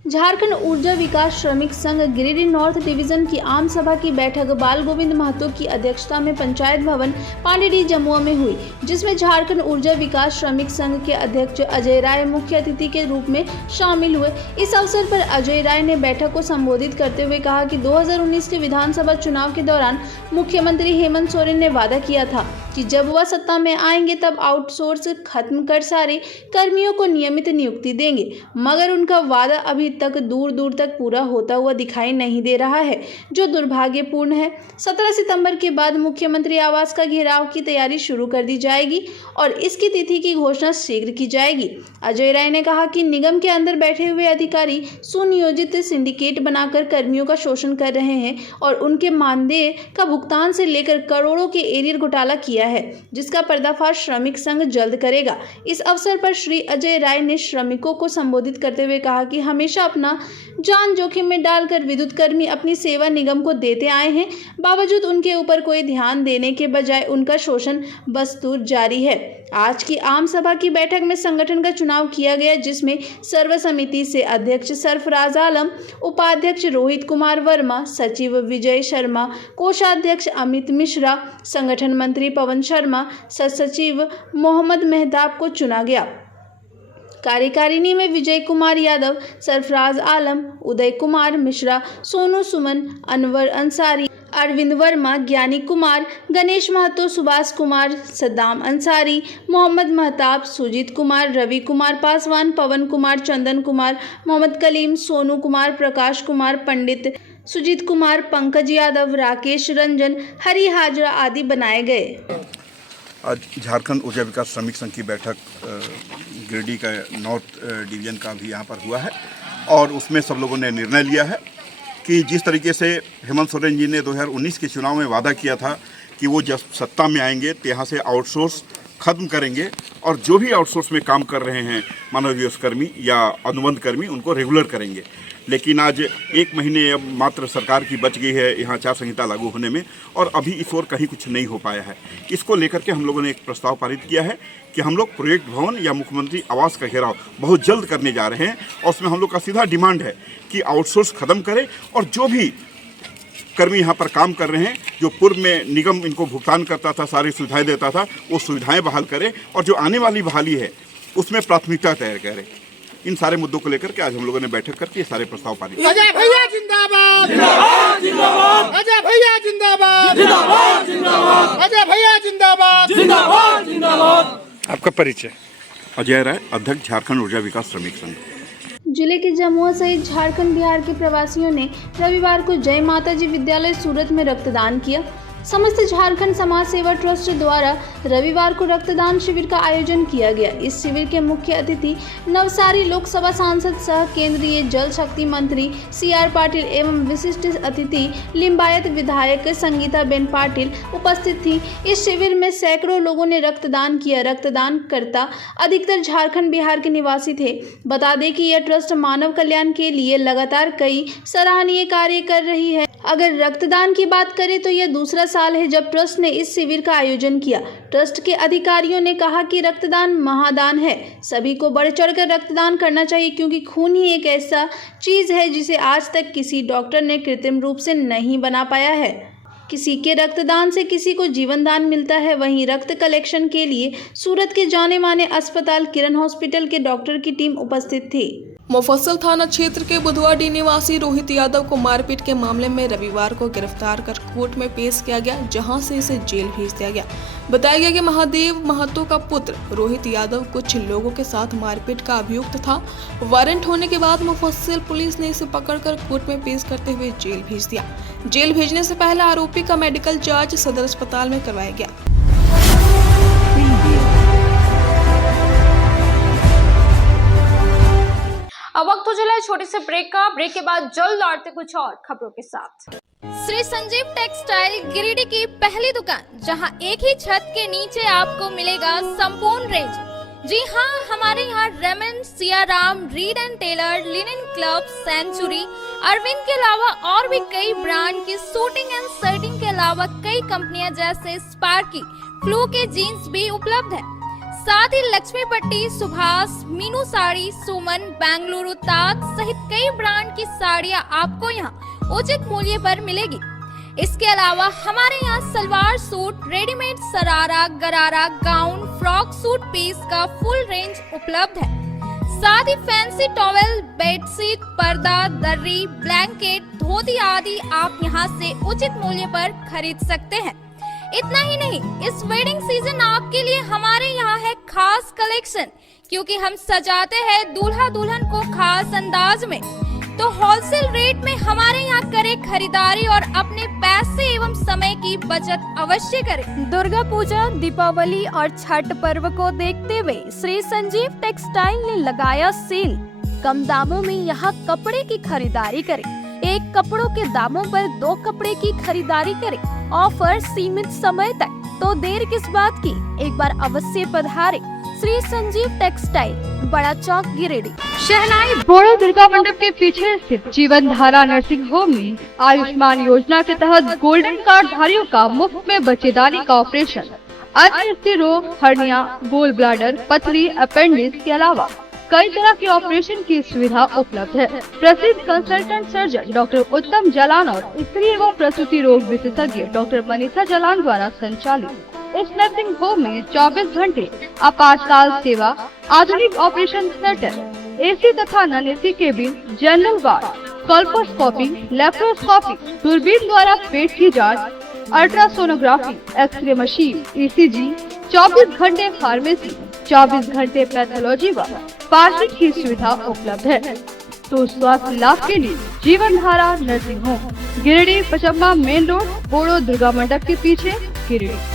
झारखंड ऊर्जा विकास श्रमिक संघ गिरिडीह नॉर्थ डिवीजन की आम सभा की बैठक बाल गोविंद महतो की अध्यक्षता में पंचायत भवन पांडेडी जमुआ में हुई, जिसमें झारखंड ऊर्जा विकास श्रमिक संघ के अध्यक्ष अजय राय मुख्य अतिथि के रूप में शामिल हुए। इस अवसर पर अजय राय ने बैठक को संबोधित करते हुए कहा कि 2019 के विधानसभा चुनाव के दौरान मुख्यमंत्री हेमंत सोरेन ने वादा किया था कि जब वह सत्ता में आएंगे तब आउटसोर्स खत्म कर सारे कर्मियों को नियमित नियुक्ति देंगे, मगर उनका वादा अभी तक दूर दूर तक पूरा होता हुआ दिखाई नहीं दे रहा है, जो दुर्भाग्यपूर्ण है। 17 सितंबर के बाद मुख्यमंत्री आवास का घेराव की तैयारी शुरू कर दी जाएगी और इसकी तिथि की घोषणा शीघ्र की जाएगी। अजय राय ने कहा कि निगम के अंदर बैठे हुए अधिकारी सुनियोजित सिंडिकेट बनाकर कर्मियों का शोषण कर रहे हैं और उनके मानदेय का भुगतान से लेकर करोड़ों के एरियर घोटाला किया है, जिसका पर्दाफाश श्रमिक संघ जल्द करेगा। इस अवसर पर श्री अजय राय ने श्रमिकों को संबोधित करते हुए कहा कि हमेशा अपना जान जोखिम में डालकर विद्युत कर्मी अपनी सेवा निगम को देते आए हैं, बावजूद उनके ऊपर कोई ध्यान देने के बजाय उनका शोषण बदस्तूर जारी है। आज की आम सभा की बैठक में संगठन का चुनाव किया गया, जिसमें सर्वसमिति से अध्यक्ष सरफराज आलम, उपाध्यक्ष रोहित कुमार वर्मा, सचिव विजय शर्मा, कोषाध्यक्ष अमित मिश्रा, संगठन मंत्री पवन शर्मा, सचिव मोहम्मद मेहताब को चुना गया। कार्यकारिणी में विजय कुमार यादव, सरफराज आलम, उदय कुमार मिश्रा, सोनू सुमन, अनवर अंसारी, अरविंद वर्मा, ज्ञानी कुमार, गणेश महतो, सुभाष कुमार, सद्दाम अंसारी, मोहम्मद महताब, सुजीत कुमार, रवि कुमार पासवान, पवन कुमार, चंदन कुमार, मोहम्मद कलीम, सोनू कुमार, प्रकाश कुमार, पंडित सुजीत कुमार, पंकज यादव, राकेश रंजन, हरि हाजरा आदि बनाए गए। आज झारखंड ऊर्जा विकास श्रमिक संघ की बैठक गिरिडीह का नॉर्थ डिवीजन का भी यहाँ पर हुआ है और उसमें सब लोगों ने निर्णय लिया है कि जिस तरीके से हेमंत सोरेन जी ने 2019 के चुनाव में वादा किया था कि वो जब सत्ता में आएंगे तो यहाँ से आउटसोर्स खत्म करेंगे और जो भी आउटसोर्स में काम कर रहे हैं मानव दिवस कर्मी या अनुबंध कर्मी उनको रेगुलर करेंगे। लेकिन आज 1 महीने अब मात्र सरकार की बच गई है यहाँ आचार संहिता लागू होने में और अभी इस ओर कहीं कुछ नहीं हो पाया है। इसको लेकर के हम लोगों ने एक प्रस्ताव पारित किया है कि हम लोग प्रोजेक्ट भवन या मुख्यमंत्री आवास का घेराव बहुत जल्द करने जा रहे हैं और उसमें हम लोग का सीधा डिमांड है कि आउटसोर्स खत्म करें और जो भी कर्मी यहाँ पर काम कर रहे हैं, जो पूर्व में निगम इनको भुगतान करता था, सारी सुविधाएं देता था, वो सुविधाएं बहाल करें और जो आने वाली बहाली है उसमें प्राथमिकता तय करें। इन सारे मुद्दों को लेकर के आज हम लोगों ने बैठक करके ये सारे प्रस्ताव पारित किए। अजय भैया जिंदाबाद, जिंदाबाद, जिंदाबाद। अजय भैया जिंदाबाद, जिंदाबाद, जिंदाबाद। अजय भैया जिंदाबाद, जिंदाबाद, जिंदाबाद। आपका परिचय? अजय राय, अध्यक्ष झारखंड ऊर्जा विकास श्रमिक संघ। जिले के जमुआ सहित झारखंड बिहार के प्रवासियों ने रविवार को जय माता जी विद्यालय सूरत में रक्तदान किया। समस्त झारखंड समाज सेवा ट्रस्ट द्वारा रविवार को रक्तदान शिविर का आयोजन किया गया। इस शिविर के मुख्य अतिथि नवसारी लोकसभा सांसद सह केंद्रीय जल शक्ति मंत्री CR पाटिल एवं विशिष्ट अतिथि लिंबायत विधायक संगीता बेन पाटिल उपस्थित थी। इस शिविर में सैकड़ों लोगों ने रक्तदान किया। रक्तदानकर्ता अधिकतर झारखंड बिहार के निवासी थे। बता दें कि यह ट्रस्ट मानव कल्याण के लिए लगातार कई सराहनीय कार्य कर रही है। अगर रक्तदान की बात करें तो यह दूसरा साल है जब ट्रस्ट ने इस शिविर का आयोजन किया। ट्रस्ट के अधिकारियों ने कहा कि रक्तदान महादान है, सभी को बढ़ चढ़कर रक्तदान करना चाहिए क्योंकि खून ही एक ऐसा चीज है जिसे आज तक किसी डॉक्टर ने कृत्रिम रूप से नहीं बना पाया है। किसी के रक्तदान से किसी को जीवन दान मिलता है। वहीं रक्त कलेक्शन के लिए सूरत के जाने माने अस्पताल किरण हॉस्पिटल के डॉक्टर की टीम उपस्थित थी। मुफस्सिल थाना क्षेत्र के बुधवाडी निवासी रोहित यादव को मारपीट के मामले में रविवार को गिरफ्तार कर कोर्ट में पेश किया गया, जहां से इसे जेल भेज दिया गया। बताया गया कि महादेव महतो का पुत्र रोहित यादव कुछ लोगों के साथ मारपीट का अभियुक्त था। वारंट होने के बाद मुफस्सिल पुलिस ने इसे पकड़कर कोर्ट में पेश करते हुए जेल भेज दिया। जेल भेजने से पहले आरोपी का मेडिकल जांच सदर अस्पताल में करवाया गया। अब वक्त हो चला है छोटे से ब्रेक का। ब्रेक के बाद जल्द लौटते कुछ और खबरों के साथ। श्री संजीव टेक्सटाइल गिरिडीह की पहली दुकान, जहां एक ही छत के नीचे आपको मिलेगा संपूर्ण रेंज। जी हाँ, हमारे यहाँ Raymond, Siyaram, Reid and Taylor, Linen Club, Century, Arvind के अलावा और भी कई ब्रांड की सूटिंग एंड शर्टिंग के अलावा कई कंपनियां जैसे स्पार्की, फ्लू के जीन्स भी उपलब्ध है। साथ ही लक्ष्मी पट्टी, सुभाष, मीनू साड़ी, सुमन, बेंगलुरु ताज सहित कई ब्रांड की साड़ियां आपको यहाँ उचित मूल्य पर मिलेगी। इसके अलावा हमारे यहाँ सलवार सूट, रेडीमेड सरारा, गरारा, गाउन, फ्रॉक सूट पीस का फुल रेंज उपलब्ध है। साथ ही फैंसी टॉवेल, बेडशीट, पर्दा, दर्री, ब्लैंकेट, धोती आदि आप यहाँ से उचित मूल्य पर खरीद सकते हैं। इतना ही नहीं, इस वेडिंग सीजन आपके लिए हमारे यहाँ है खास कलेक्शन, क्योंकि हम सजाते हैं दूल्हा दुल्हन को खास अंदाज में। तो होलसेल रेट में हमारे यहाँ करें खरीदारी और अपने पैसे एवं समय की बचत अवश्य करें। दुर्गा पूजा, दीपावली और छठ पर्व को देखते हुए श्री संजीव टेक्सटाइल ने लगाया सेल। कम दामों में यहाँ कपड़े की खरीदारी करें। एक कपड़ों के दामों पर 2 कपड़े की खरीदारी करें। ऑफर सीमित समय तक, तो देर किस बात की, एक बार अवश्य पधारें। श्री संजीव टेक्सटाइल, बड़ा चौक, गिरिडीह। शहनाई बोड़ो दुर्गा मंडप के पीछे स्थित जीवन धारा नर्सिंग होम में आयुष्मान योजना के तहत गोल्डन कार्ड धारियों का मुफ्त में बच्चेदानी का ऑपरेशन, अन्य रोग, हर्निया, गोल ब्लैडर, पथरी, अपेंडिक्स के अलावा कई तरह के ऑपरेशन की सुविधा उपलब्ध है। प्रसिद्ध कंसल्टेंट सर्जन डॉक्टर उत्तम जलान और स्त्री एवं प्रसूति रोग विशेषज्ञ डॉक्टर मनीषा जलान द्वारा संचालित इस नर्सिंग होम में 24 घंटे आपातकाल सेवा, आधुनिक ऑपरेशन थिएटर, AC तथा non AC cabin, general ward, colposcopy, laparoscopy, दूरबीन द्वारा पेट की जांच, अल्ट्रासोनोग्राफी, एक्सरे मशीन, ECG, 24 घंटे फार्मेसी, 24 घंटे पैथोलॉजी व पार्किंग की सुविधा उपलब्ध है। तो स्वास्थ्य लाभ के लिए Jeevan Dhara nursing home, Giridih, Pachamba main road, Bodo Durga Mandap के पीछे, Giridih.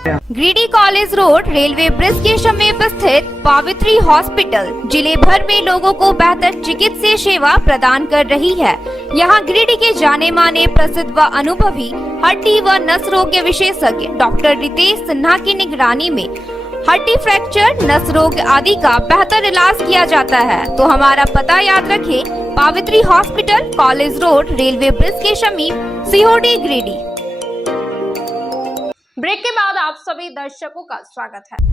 Giridih college road railway bridge के समीप स्थित पावित्री हॉस्पिटल जिले भर में लोगों को बेहतर चिकित्सीय सेवा प्रदान कर रही है। यहाँ गिरिडीह के जाने माने प्रसिद्ध व अनुभवी हड्डी व नस रोग के विशेषज्ञ डॉक्टर रितेश सिन्हा की निगरानी में हड्डी फ्रैक्चर, नस रोग आदि का बेहतर इलाज किया जाता है। तो हमारा पता याद रखें, Pavitri hospital, college road, railway bridge के समीप, सीहोडी, गिरिडीह। ब्रेक के बाद आप सभी दर्शकों का स्वागत है।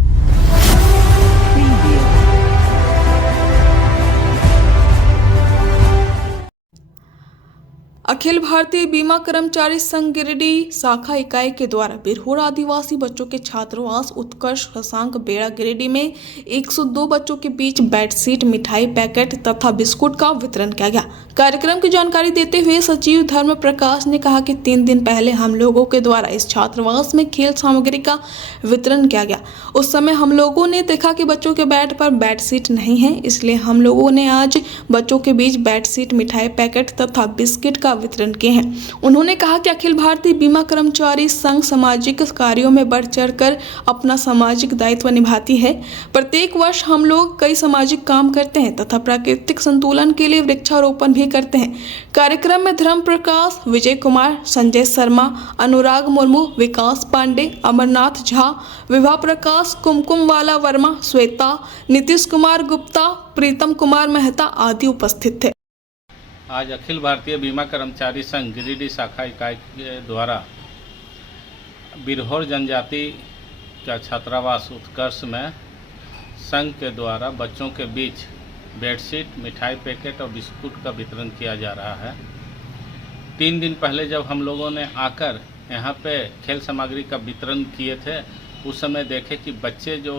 अखिल भारतीय बीमा कर्मचारी संघ गिरिडीह शाखा इकाई के द्वारा बिरहोर आदिवासी बच्चों के छात्रावास उत्कर्ष शशांक बेड़ा गिरिडीह में 102 बच्चों के बीच बेडशीट, मिठाई पैकेट तथा बिस्कुट का वितरण किया गया। कार्यक्रम की जानकारी देते हुए सचिव धर्म प्रकाश ने कहा कि 3 दिन पहले हम लोगों के द्वारा इस छात्रावास में खेल सामग्री का वितरण किया गया। उस समय हम लोगों ने देखा कि बच्चों के बेड पर बेडशीट नहीं है, इसलिए हम लोगों ने आज बच्चों के बीच बेडशीट, मिठाई पैकेट तथा बिस्किट का वितरण किए हैं। उन्होंने कहा कि अखिल भारतीय बीमा कर्मचारी संघ सामाजिक कार्यों में बढ़ चढ़कर अपना सामाजिक दायित्व निभाती है। प्रत्येक वर्ष हम लोग कई सामाजिक काम करते हैं तथा प्राकृतिक संतुलन के लिए वृक्षारोपण भी करते हैं। कार्यक्रम में धर्म प्रकाश, विजय कुमार, संजय शर्मा, अनुराग मुर्मू, विकास पांडे, अमरनाथ झा, विभा प्रकाश, कुमकुम वाला वर्मा, श्वेता, नीतीश कुमार गुप्ता, प्रीतम कुमार मेहता आदि उपस्थित थे। आज अखिल भारतीय बीमा कर्मचारी संघ गिरिडीह शाखा इकाई के द्वारा बिरहोर जनजाति का छात्रावास उत्कर्ष में संघ के द्वारा बच्चों के बीच बेडशीट, मिठाई पैकेट और बिस्कुट का वितरण किया जा रहा है। 3 दिन पहले जब हम लोगों ने आकर यहाँ पे खेल सामग्री का वितरण किए थे, उस समय देखे कि बच्चे जो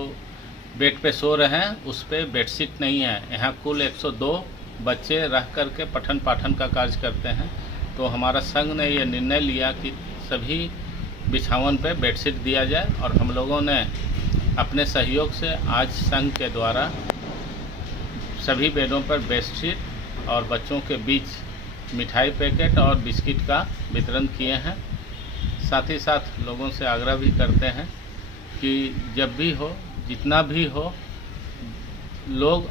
बेड पे सो रहे हैं उस पे बेडशीट नहीं है। यहाँ कुल 102 बच्चे रह कर के पठन पाठन का कार्य करते हैं। तो हमारा संघ ने यह निर्णय लिया कि सभी बिछावन पे बेडशीट दिया जाए और हम लोगों ने अपने सहयोग से आज संघ के द्वारा सभी बेडों पर बेडशीट और बच्चों के बीच मिठाई पैकेट और बिस्किट का वितरण किए हैं। साथ ही साथ लोगों से आग्रह भी करते हैं कि जब भी हो, जितना भी हो, लोग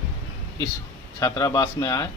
इस छात्रावास में आए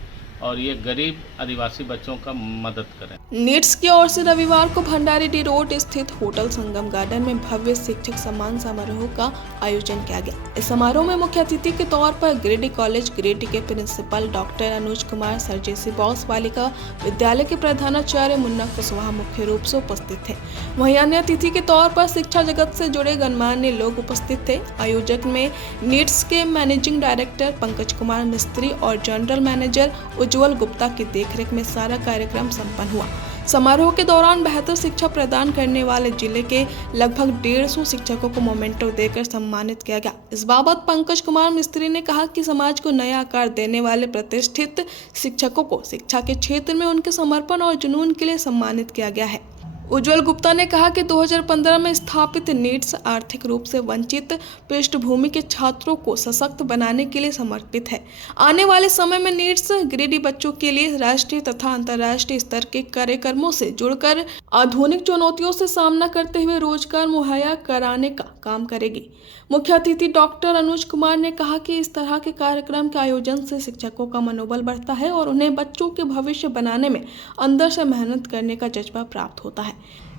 और ये गरीब आदिवासी बच्चों का मदद करें। नीट्स की ओर से रविवार को भंडारीडीह रोड स्थित होटल संगम गार्डन में भव्य शिक्षक सम्मान समारोह का आयोजन किया गया। इस समारोह में मुख्य अतिथि के तौर पर गिरिडीह कॉलेज गिरिडीह के principal doctor Anuj Kumar, sir जेसी बॉस बालिका विद्यालय के प्रधानाचार्य मुन्ना कुशवाहा मुख्य रूप से उपस्थित थे। वहीं अन्य अतिथि के तौर पर शिक्षा जगत से जुड़े गणमान्य लोग उपस्थित थे। आयोजक में नीट्स के मैनेजिंग डायरेक्टर पंकज कुमार मिस्त्री और जनरल मैनेजर उज्जवल गुप्ता की देखरेख में सारा कार्यक्रम संपन्न हुआ। समारोह के दौरान बेहतर शिक्षा प्रदान करने वाले जिले के लगभग 150 शिक्षकों को मोमेंटो देकर सम्मानित किया गया। इस बाबत पंकज कुमार मिस्त्री ने कहा कि समाज को नया आकार देने वाले प्रतिष्ठित शिक्षकों को शिक्षा के क्षेत्र में उनके समर्पण और जुनून के लिए सम्मानित किया गया है। उज्जवल गुप्ता ने कहा कि 2015 में स्थापित नीट्स आर्थिक रूप से वंचित पृष्ठभूमि के छात्रों को सशक्त बनाने के लिए समर्पित है। आने वाले समय में नीट्स गिरिडीह बच्चों के लिए राष्ट्रीय तथा अंतर्राष्ट्रीय स्तर के कार्यक्रमों से जुड़कर आधुनिक चुनौतियों से सामना करते हुए रोजगार मुहैया कराने का काम करेगी। मुख्य अतिथि डॉक्टर अनुज कुमार ने कहा कि इस तरह के कार्यक्रम के आयोजन से शिक्षकों का मनोबल बढ़ता है और उन्हें बच्चों के भविष्य बनाने में अंदर से मेहनत करने का जज्बा प्राप्त होता है।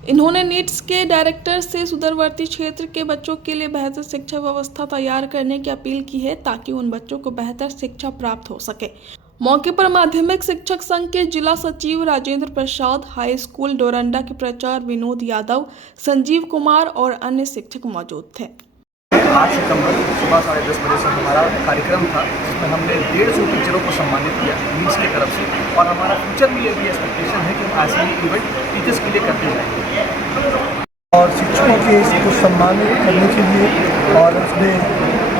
इन्होंने नीट्स के डायरेक्टर से सुदूरवर्ती क्षेत्र के बच्चों के लिए बेहतर शिक्षा व्यवस्था तैयार करने की अपील की है ताकि उन बच्चों को बेहतर शिक्षा प्राप्त हो सके। मौके पर माध्यमिक शिक्षक संघ के जिला सचिव राजेंद्र प्रसाद, हाई स्कूल डोरंडा के प्राचार्य विनोद यादव, संजीव कुमार और अन्य शिक्षक मौजूद थे। 8 सितंबर सुबह 10:30 बजे से हमारा कार्यक्रम था जिसमें हमने 150 टीचरों को सम्मानित किया नीट्स की तरफ से, और हमारा फ्यूचर में ये भी एक्सपेक्टेशन है कि हम ऐसे ही इवेंट टीचर्स के लिए करते जाएंगे और शिक्षकों के इसको सम्मानित करने के लिए और उसमें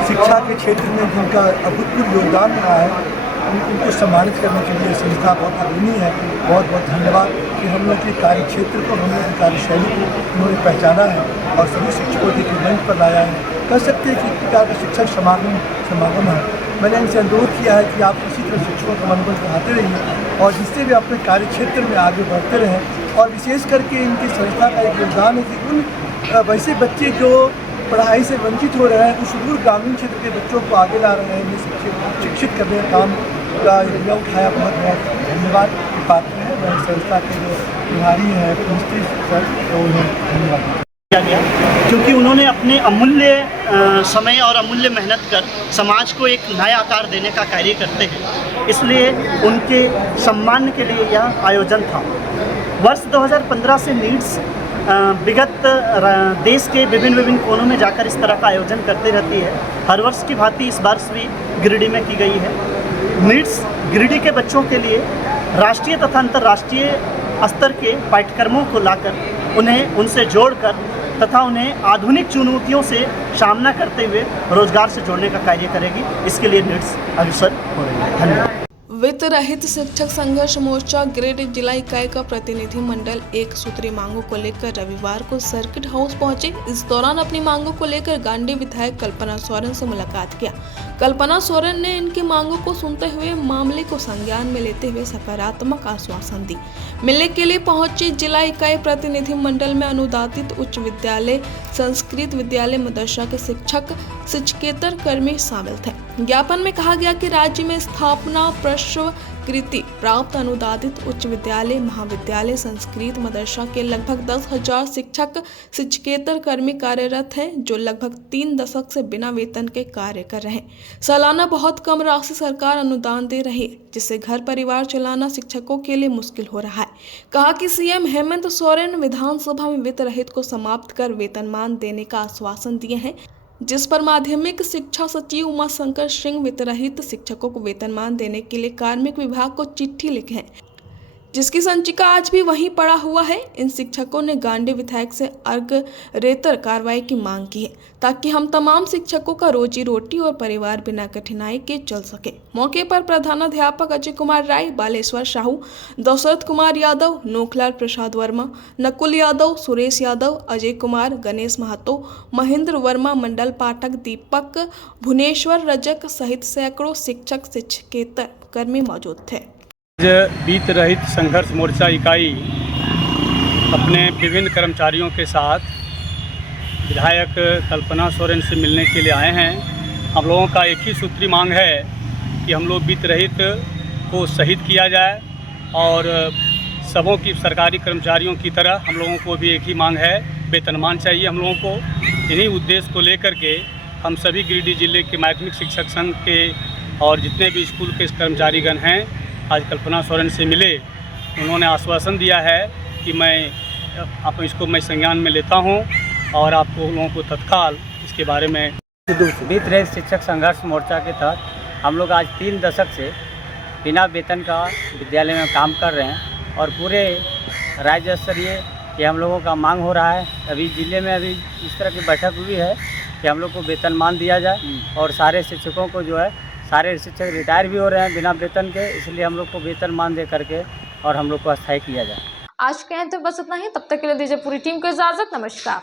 शिक्षा के क्षेत्र में जिनका अभूतपूर्व योगदान रहा है उनको सम्मानित करने के लिए संस्था बहुत अग्रणी है। बहुत बहुत धन्यवाद कि हम लोग के कार्य क्षेत्र को, हम लोग की कार्यशैली को उन्होंने पहचाना है और सभी शिक्षकों के मंच पर लाया है। कह सकते हैं कि इस प्रकार का शिक्षक समागम है। मैंने इनसे अनुरोध किया है कि आप इसी तरह शिक्षकों का मनोबल बढ़ाते रहिए और जिससे भी अपने कार्य क्षेत्र में आगे बढ़ते रहें और विशेष करके इनकी संस्था का एक योगदान है कि उन वैसे बच्चे जो पढ़ाई से वंचित हो रहे हैं, उस सुदूर ग्रामीण क्षेत्र के बच्चों को आगे ला रहे हैं, इन्हें शिक्षित करने का काम का योजना उठाया। बहुत बहुत धन्यवाद पात्र हैं। वह संस्था के जो प्रभारी हैं मिस्त्री सर, तो उन्हें धन्यवाद गया, क्योंकि उन्होंने अपने अमूल्य समय और अमूल्य मेहनत कर समाज को एक नया आकार देने का कार्य करते हैं, इसलिए उनके सम्मान के लिए यह आयोजन था। वर्ष 2015 से नीड्स विगत देश के विभिन्न कोनों में जाकर इस तरह का आयोजन करते रहती है। हर वर्ष की भांति इस वर्ष भी गिरिडीह में की गई है। नीड्स गिरिडीह के बच्चों के लिए राष्ट्रीय तथा अंतर्राष्ट्रीय स्तर के पाठ्यक्रमों को लाकर उन्हें उनसे जोड़कर तथा उन्हें आधुनिक चुनौतियों से सामना करते हुए रोजगार से जोड़ने का कार्य करेगी। इसके लिए नीड्स अग्रसर हो रही है। धन्यवाद। वित्त रहित शिक्षक संघर्ष मोर्चा गिरिडीह जिला इकाई का प्रतिनिधि मंडल एक सूत्री मांगों को लेकर रविवार को सर्किट हाउस पहुंचे। इस दौरान अपनी मांगों को लेकर गांडी विधायक कल्पना सोरेन से मुलाकात किया। कल्पना सोरेन ने इनकी मांगों को सुनते हुए मामले को संज्ञान में लेते हुए सकारात्मक आश्वासन दी। मिलने के लिए पहुंचे जिला इकाई प्रतिनिधि मंडल में अनुदानित उच्च विद्यालय, संस्कृत विद्यालय, मदरसा के शिक्षक, शिक्षकेतर कर्मी शामिल थे। ज्ञापन में कहा गया कि राज्य में स्थापना कृति प्राप्त अनुदानित उच्च विद्यालय, महाविद्यालय, संस्कृत, मदरसा के लगभग 10,000 शिक्षक, शिक्षकेतर कर्मी कार्यरत हैं, जो लगभग 3 दशक से बिना वेतन के कार्य कर रहे हैं। सालाना बहुत कम राशि सरकार अनुदान दे रही है, जिससे घर परिवार चलाना शिक्षकों के लिए मुश्किल हो रहा है। कहा कि सीएम हेमंत सोरेन विधानसभा में वित्त रहित को समाप्त कर वेतनमान देने का आश्वासन दिए हैं, जिस पर माध्यमिक शिक्षा सचिव उमाशंकर सिंह वित्त रहित शिक्षकों को वेतनमान देने के लिए कार्मिक विभाग को चिट्ठी लिखे हैं, जिसकी संचिका आज भी वहीं पड़ा हुआ है। इन शिक्षकों ने गांडी विधायक से अग्रेतर कार्रवाई की मांग की है, ताकि हम तमाम शिक्षकों का रोजी रोटी और परिवार बिना कठिनाई के चल सके। मौके पर प्रधानाध्यापक अजय कुमार राय, बालेश्वर साहू, दशरथ कुमार यादव, नोखलाल प्रसाद वर्मा, नकुल यादव, सुरेश यादव, अजय कुमार, गणेश महतो, महेंद्र वर्मा, मंडल पाठक, दीपक, भुवनेश्वर रजक सहित सैकड़ों शिक्षक, शिक्षकेतर कर्मी मौजूद थे। वित्त रहित संघर्ष मोर्चा इकाई अपने विभिन्न कर्मचारियों के साथ विधायक कल्पना सोरेन से मिलने के लिए आए हैं। हम लोगों का एक ही सूत्री मांग है कि हम लोग वित्त रहित को शहीद किया जाए, और सबों की सरकारी कर्मचारियों की तरह हम लोगों को भी एक ही मांग है, वेतनमान चाहिए हम लोगों को। इन्हीं उद्देश्य को लेकर के हम सभी गिरिडीह जिले के माध्यमिक शिक्षक संघ के और जितने भी स्कूल के कर्मचारीगण हैं आज कल्पना सोरेन से मिले। उन्होंने आश्वासन दिया है कि मैं संज्ञान में लेता हूं और आपको लोगों को तत्काल इसके बारे में। वित्त रहित शिक्षक संघर्ष मोर्चा के तहत हम लोग आज 3 दशक से बिना वेतन का विद्यालय में काम कर रहे हैं, और पूरे राज्य स्तरीय ये हम लोगों का मांग हो रहा है। अभी जिले में अभी इस तरह की बैठक हुई है कि हम लोग को वेतनमान दिया जाए, और सारे शिक्षकों को जो है, सारे शिक्षक रिटायर भी हो रहे हैं बिना वेतन के, इसलिए हम लोग को वेतनमान दे करके और हम लोग को अस्थायी किया जाए। आज के अंत में बस इतना ही। तब तक के लिए दीजिए पूरी टीम को इजाजत। नमस्कार।